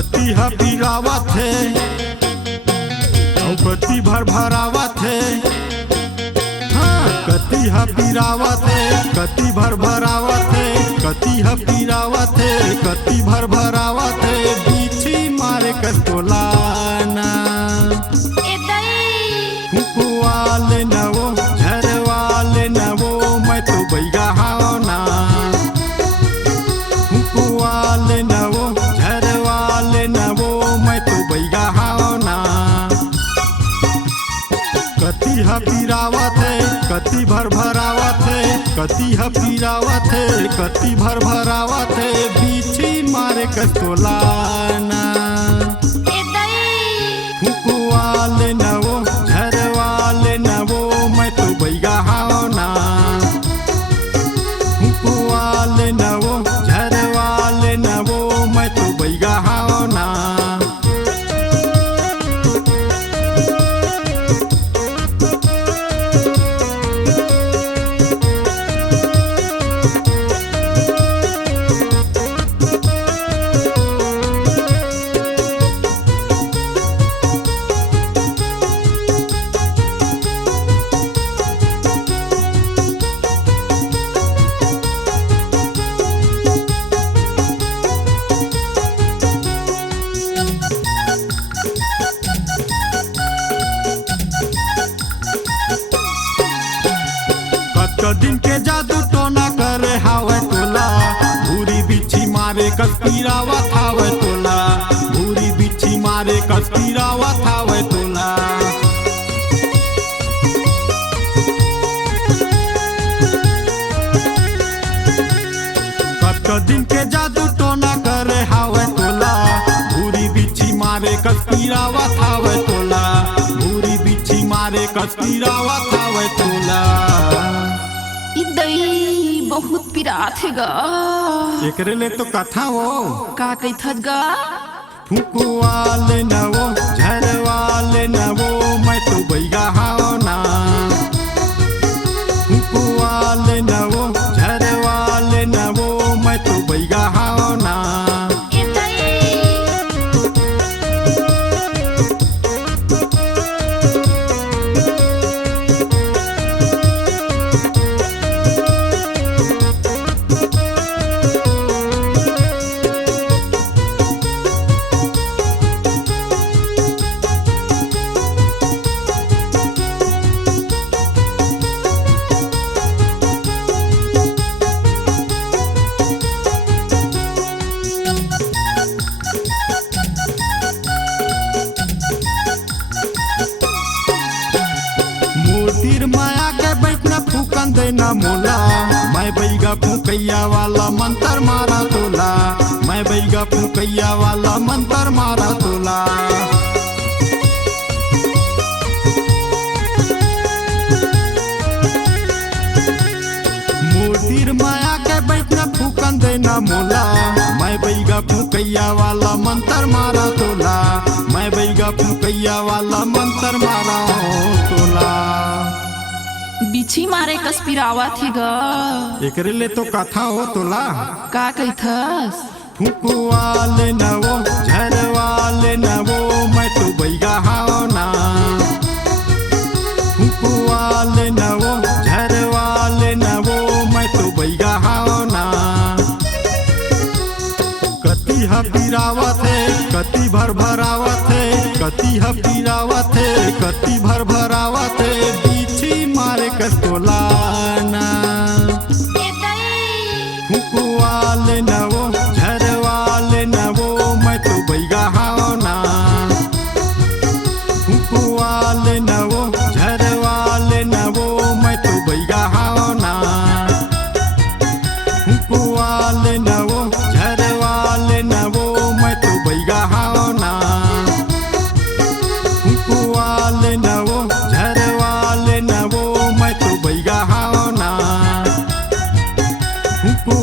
कति ह पिरावत है कति भर भरावत है। हाँ कति ह पिरावत है कति भर भरावत है कति ह पिरावत है कति भर भरावत है बीछी मारे कस्तोलाना वाले नवो झर वाले नवो मैं तो बैगा हाव ना वाले नवो झर वाले नवो मैं तो बैगा हाव ना। कति ह पिरावत है कति भर भरावत है कति ह पिरावत है कति भर भरावत है बीछी मारे कस्तोलाना वाले नवो झर वाले नवो मैं तो बैगा हाव ना वाले नवो झर वाले नवो मैं तो बैगा हाव ना। दिन के जादू टोना करे हावे तोला भूरी बिछी मारे कस्तीरावत हावे तोला भूरी बिछी मारे कस्तीरावत हावे तोला। दिन के जादू टोना करे हावे तोला भूरी बिछी मारे कस्तीरावत हावे तोला भूरी बिछी मारे कस्तीरावत हावे तोला। बहुत पिरात है गा एकरे ले तो कथा हो का कहत गा फूको वाले नवो झर वाले नवो मैं तो बैगा हाव ना फूको वाले नवो झर वाले नवो मैं तो बैगा हाव ना। तीर माया के बैठना फूकन देना मोला मैं बैगा फूकैया वाला मंत्र मारा तोला मैं बैगा फूकैया वाला मंत्र मारा तोला। तीर माया के बैठना फूकन देना मोला मैं बैगा फूकैया वाला मंत्र मारा तोला मैं बैगा फूकैया वाला मंत्र मारा तोला। बिछी मारे कस्पिरावा थी गा एकरे ले तो कथा हो तोला का कहथस फूको वाले नवो झर वाले नवो मैं तो बैगा हाव ना फूको वाले नवो झर वाले नवो मैं तो बैगा हाव ना। कति ह पिरावत है कति भर भरावत है कति ह पिरावत है कति भर भरावत है बीछी मारे कस्तोलाना फूको वाले नवो झर वाले नवो मैं तो बैगा हाव ना फूको वाले नवो झर वाले नवो मैं तो बैगा हाव ना फूको वाले नवो झर वाले नवो मैं तो बैगा हाव ना फूको वाले नवो झर वाले नवो मैं तो बैगा हाव ना फूको